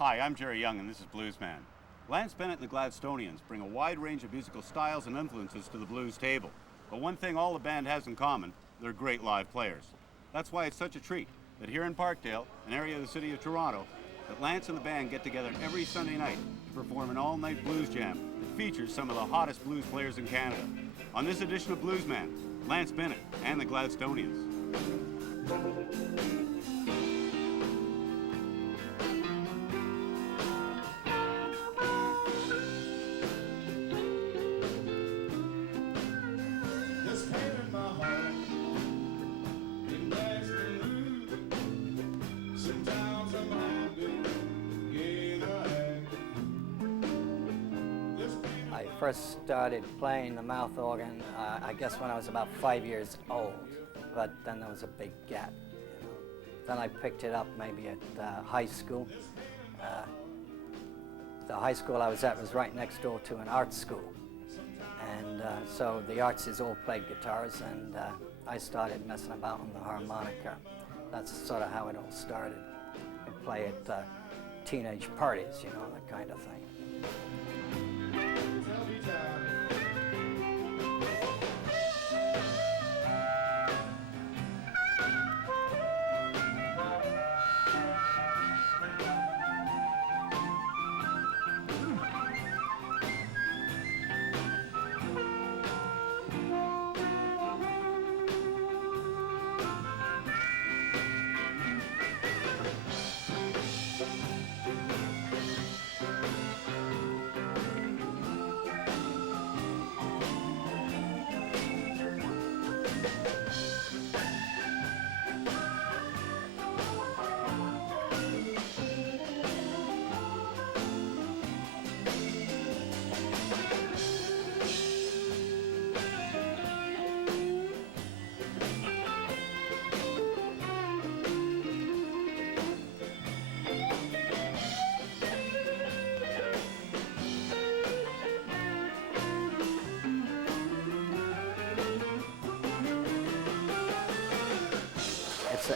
Hi, I'm Jerry Young, and this is Bluesman. Lance Bennett and the Gladstonians bring a wide range of musical styles and influences to the blues table. But one thing all the band has in common, they're great live players. That's why it's such a treat that here in Parkdale, an area of the city of Toronto, that Lance and the band get together every Sunday night to perform an all-night blues jam that features some of the hottest blues players in Canada. On this edition of Bluesman, Lance Bennett and the Gladstonians. I first started playing the mouth organ, I guess when I was about 5 years old, but then there was a big gap. Then I picked it up maybe at high school. The high school I was at was right next door to an art school. And so the artses all played guitars, and I started messing about on the harmonica. That's sort of how it all started. I'd play at teenage parties, you know, that kind of thing.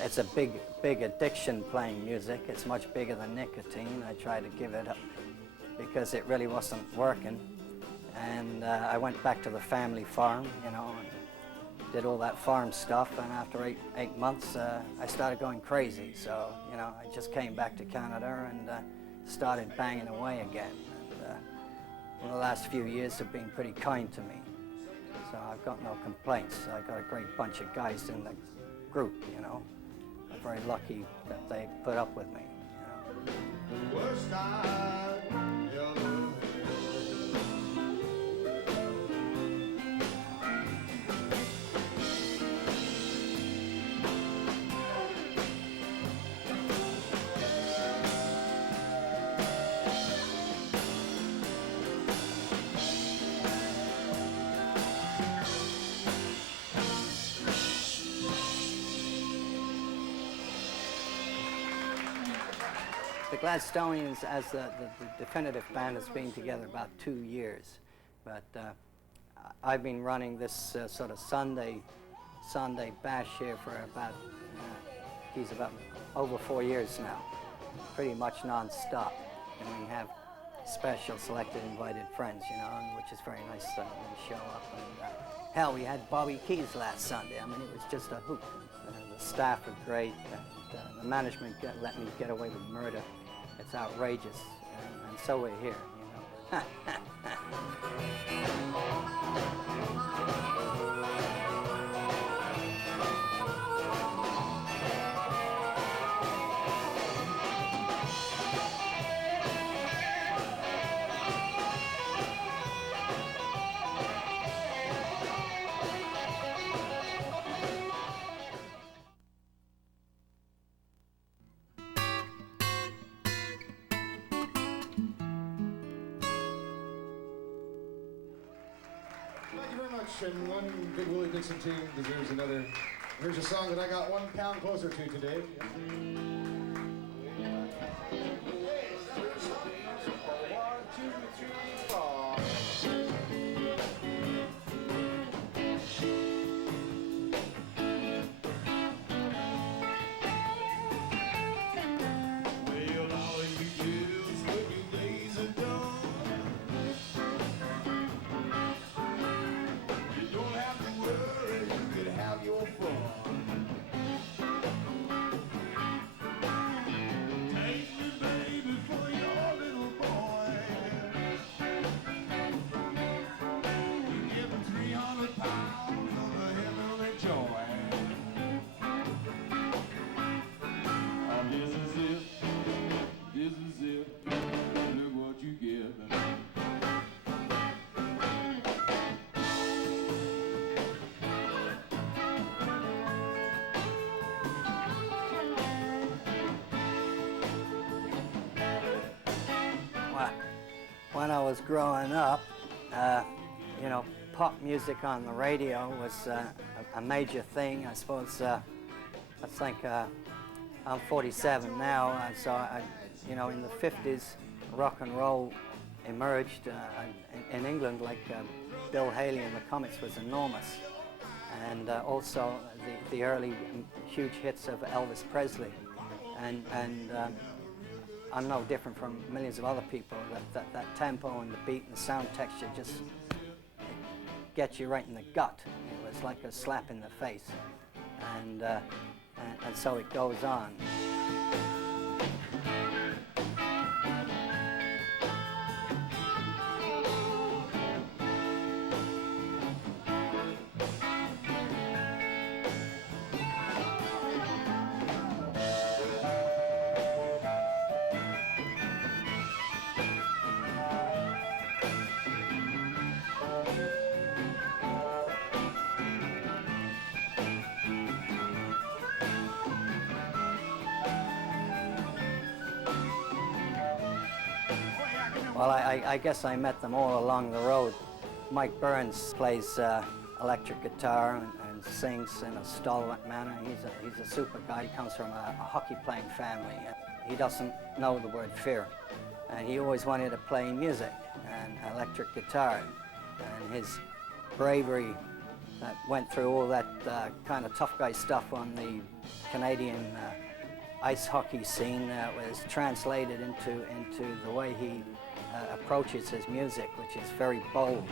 It's a big addiction playing music. It's much bigger than nicotine. I tried to give it up because it really wasn't working. And I went back to the family farm, you know, and did all that farm stuff. And after eight months, I started going crazy. So, you know, I just came back to Canada and started banging away again. And the last few years have been pretty kind to me. So I've got no complaints. I've got a great bunch of guys in the group, you know. I'm very lucky that they put up with me, you know. The Gladstonians, as the definitive band, has been together about 2 years, but I've been running this sort of Sunday bash here for about over 4 years now, pretty much non-stop, and we have special selected invited friends, you know, which is very nice when they show up. And hell, we had Bobby Keys last Sunday. I mean, it was just a hoot. The staff are great. The management let me get away with murder. It's outrageous, and so we're here, you know. And one good Willie Dixon tune deserves another. Here's a song that I got 1 pound closer to today. Well, all you do was growing up, you know, pop music on the radio was a major thing. I suppose, I think I'm 47 now, so you know, in the 50s, rock and roll emerged in England, like Bill Haley and the Comets was enormous. And also the early huge hits of Elvis Presley. And I'm no different from millions of other people. That tempo and the beat and the sound texture just gets you right in the gut. It was like a slap in the face. And so it goes on. Well, I guess I met them all along the road. Mike Burns plays electric guitar and sings in a stalwart manner. He's a super guy. He comes from a hockey-playing family. He doesn't know the word fear. And he always wanted to play music and electric guitar. And his bravery that went through all that kind of tough guy stuff on the Canadian ice hockey scene was translated into the way he approaches his music, which is very bold.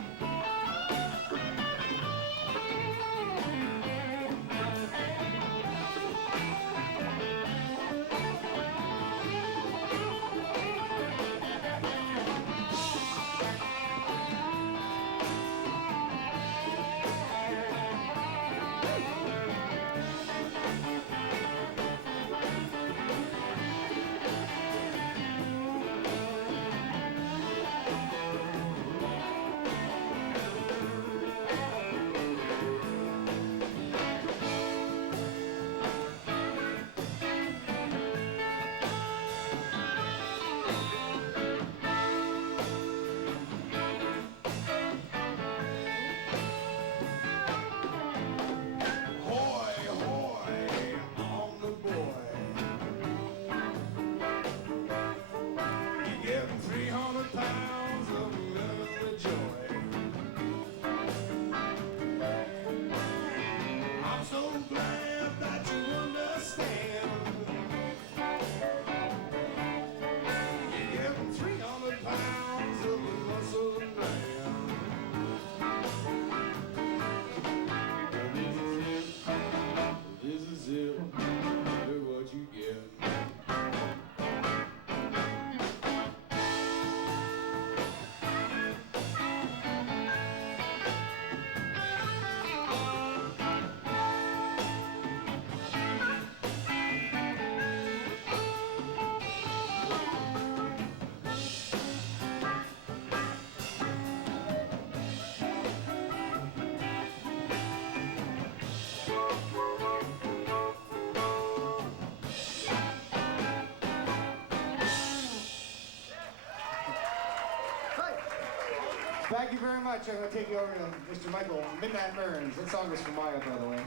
Thank you very much. I'm going to take you over to Mr. Michael Midnight Burns. That song was from Maya, by the way.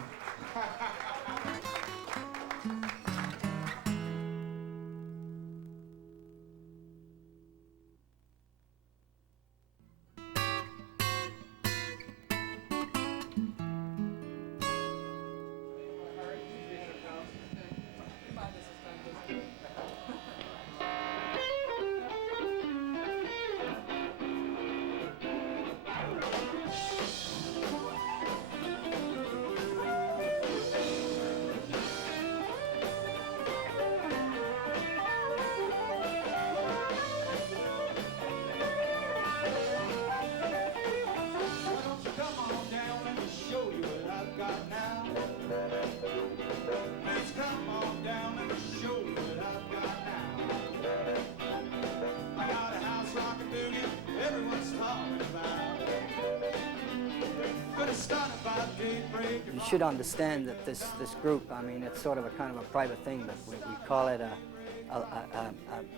You should understand that this group, I mean, it's sort of a kind of a private thing, but we call it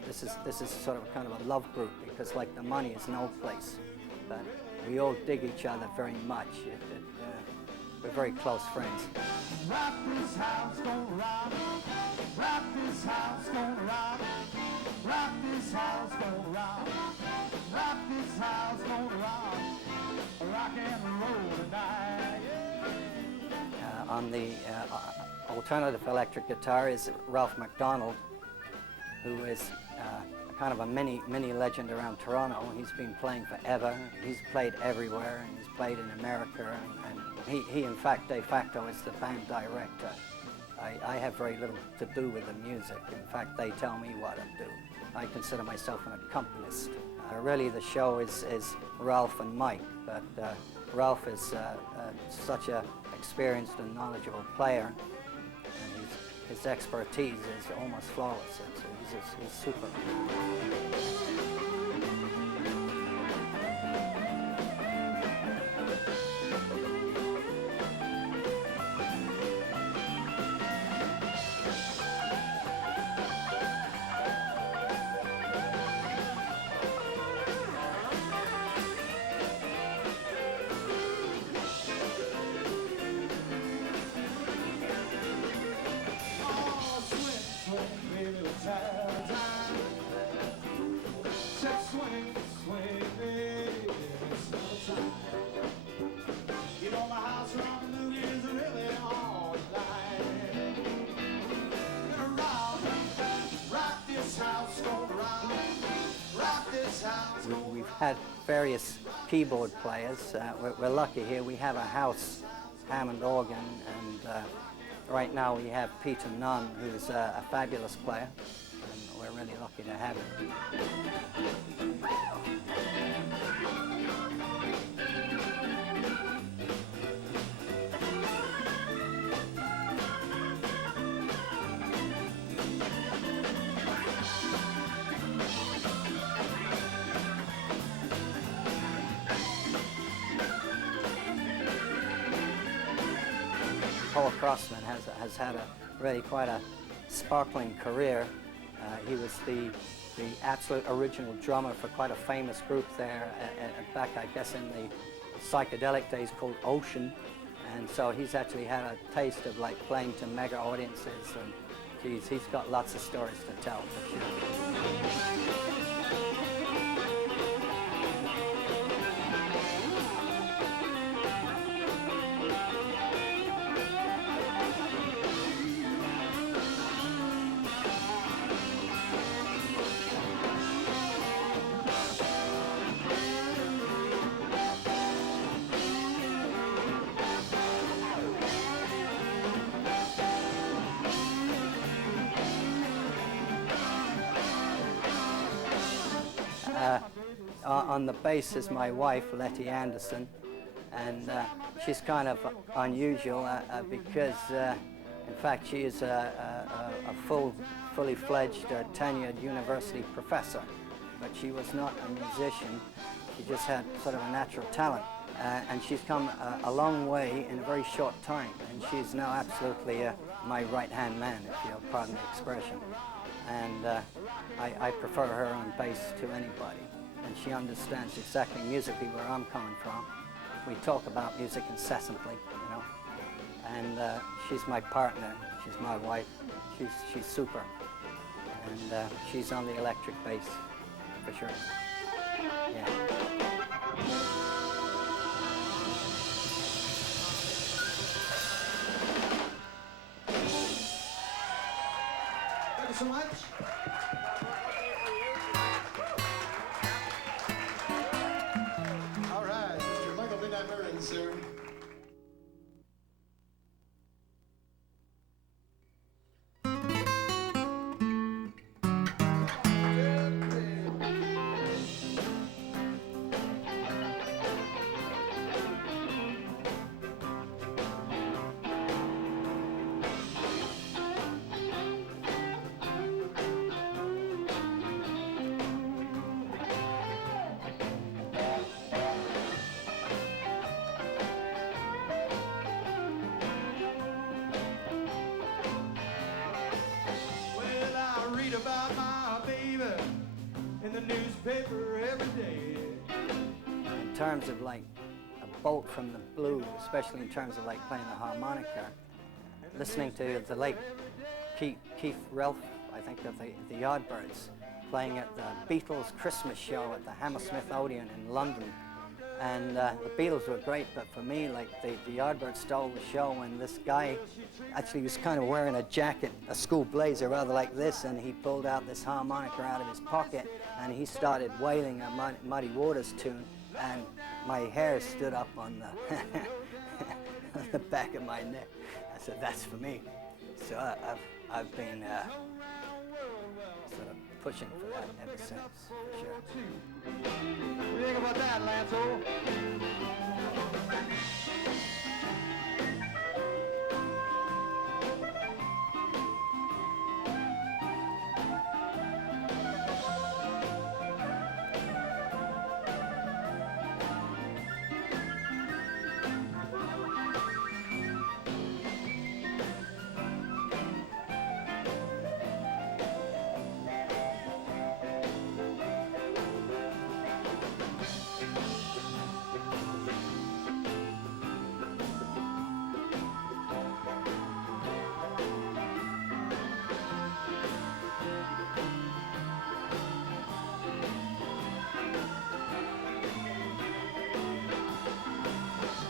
this is sort of a kind of a love group, because like the money is no place, but we all dig each other very much. We're very close friends. Rock this house, gonna rock. Rock this house, gonna rock. Rock this house, gonna rock. Rock this house, gonna rock. Rock and roll tonight. On the alternative electric guitar is Ralph MacDonald, who is kind of a mini legend around Toronto. He's been playing forever. He's played everywhere, and he's played in America, and he in fact, de facto, is the band director. I have very little to do with the music. In fact, they tell me what to do. I consider myself an accompanist. Really, the show is Ralph and Mike, but Ralph is such an experienced and knowledgeable player, and his expertise is almost flawless. He's super. We've had various keyboard players. We're lucky here. We have a house Hammond organ, and right now we have Peter Nunn, who's a fabulous player, and we're really lucky to have him. Paul Crossman has had really quite a sparkling career. He was the absolute original drummer for quite a famous group there back, I guess, in the psychedelic days called Ocean. And so he's actually had a taste of like playing to mega audiences, and geez, he's got lots of stories to tell for sure. On the bass is my wife, Letty Anderson, and she's kind of unusual because, in fact, she is a fully fledged, tenured university professor, but she was not a musician. She just had sort of a natural talent, and she's come a long way in a very short time, and she's now absolutely my right-hand man, if you'll pardon the expression. And I prefer her on bass to anybody. And she understands exactly musically where I'm coming from. We talk about music incessantly, you know. And she's my partner. She's my wife. She's super. And she's on the electric bass, for sure. Yeah. Thank you so much. Sir. about my baby in the newspaper every day. In terms of like a bolt from the blues, especially in terms of like playing the harmonica, listening to the late Keith Relf, I think of the Yardbirds, playing at the Beatles Christmas show at the Hammersmith Odeon in London. And the Beatles were great, but for me, like the Yardbirds stole the show, and this guy actually was kind of wearing a jacket, a school blazer, rather like this, and he pulled out this harmonica out of his pocket, and he started wailing a Muddy Waters tune, and my hair stood up on the, on the back of my neck. I said, that's for me. So I've been sort of pushing for that ever since, for sure. What do you think about that, Lanzo?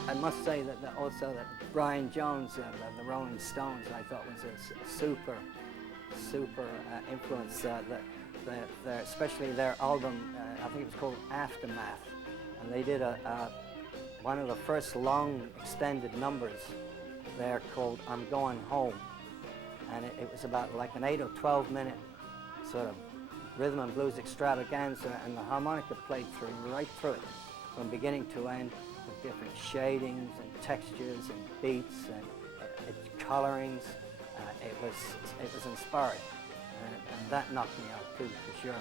I must say that also that Brian Jones of the Rolling Stones, I thought was a super influence. Especially their album, I think it was called Aftermath, and they did one of the first long extended numbers there called I'm Going Home, and it was about like an 8 or 12 minute sort of rhythm and blues extravaganza, and the harmonica played right through it from beginning to end, with different shadings and textures and beats and colorings. It was inspiring, and that knocked me out too, for sure.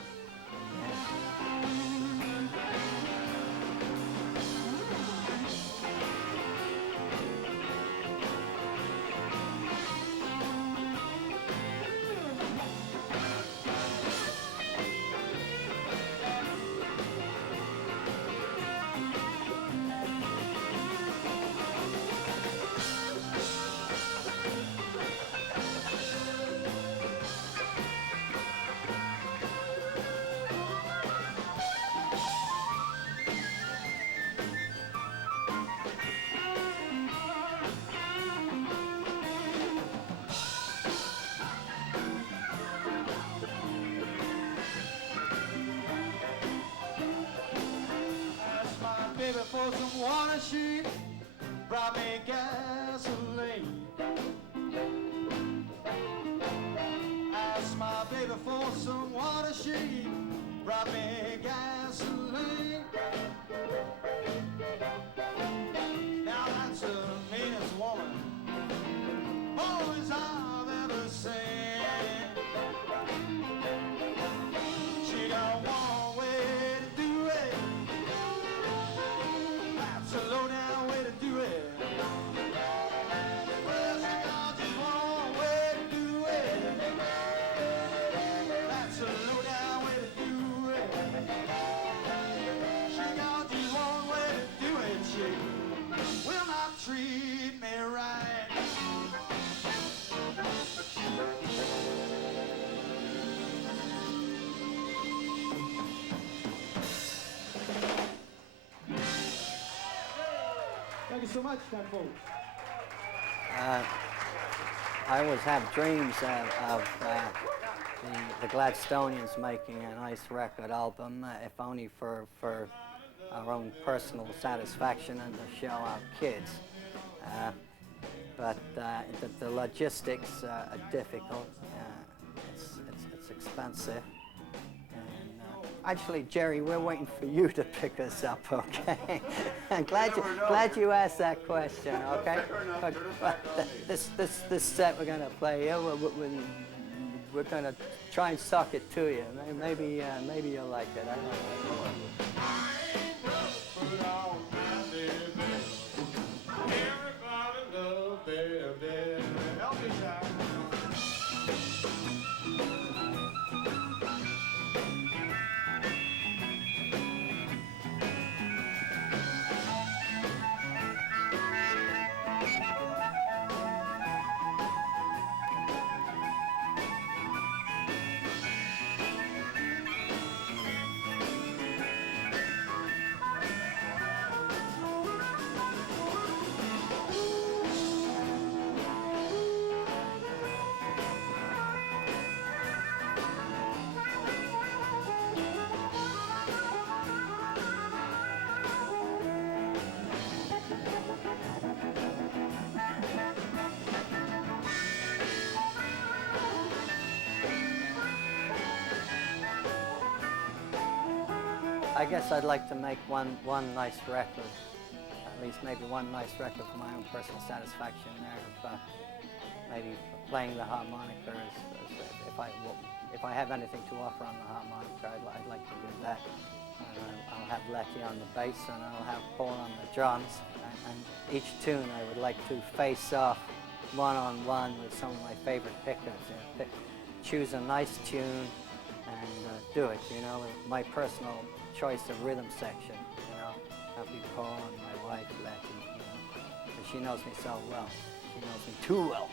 Baby, for some water, she brought me gasoline. Asked my baby for some water, she brought me gasoline. Now that's the meanest woman always I've ever seen. She got one way to do it. That's a low down way to do it. Well, she got just one way to do it. That's a low down way to do it. She got just one way to do it. She will not treat me right. Thank you so much, folks. I always have dreams of the Gladstonians making a nice record album, if only for our own personal satisfaction and to show our kids. But the logistics are difficult. It's expensive. And, actually, Jerry, we're waiting for you to pick us up, okay? I'm glad you asked that question, okay? But this set we're going to play here, we're going to try and suck it to you. Maybe you'll like it. I don't know. I guess I'd like to make one nice record, at least maybe one nice record for my own personal satisfaction there. Maybe playing the harmonica if I have anything to offer on the harmonica, I'd like to do that. And I'll have Letty on the bass, and I'll have Paul on the drums. And each tune I would like to face off one-on-one with some of my favorite pickers. You know, choose a nice tune and do it, you know, with my personal choice of rhythm section, you know. That'll be Paul and my wife, Letty, you know. And she knows me so well. She knows me too well.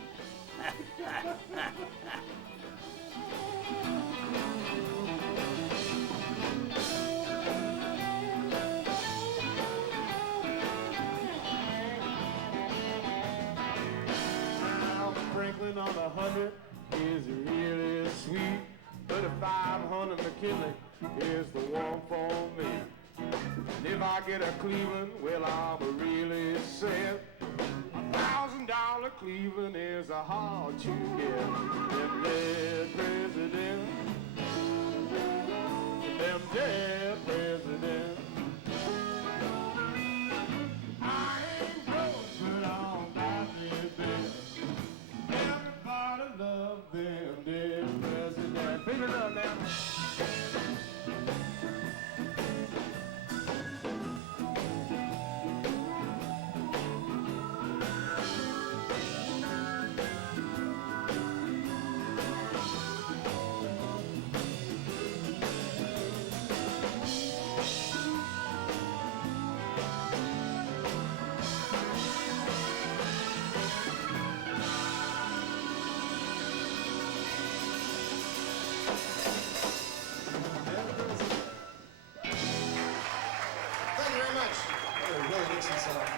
Franklin on 100 is really sweet, but a 500 McKinley is the one for me. And if I get a Cleveland, well, I'm really set. $1,000 Cleveland is a hard to get. Them dead president, them dead president. I ain't broke, but I'm badly bent. Everybody love them dead president. Pick it up now. Thank you very much. Another Willie Dixon song.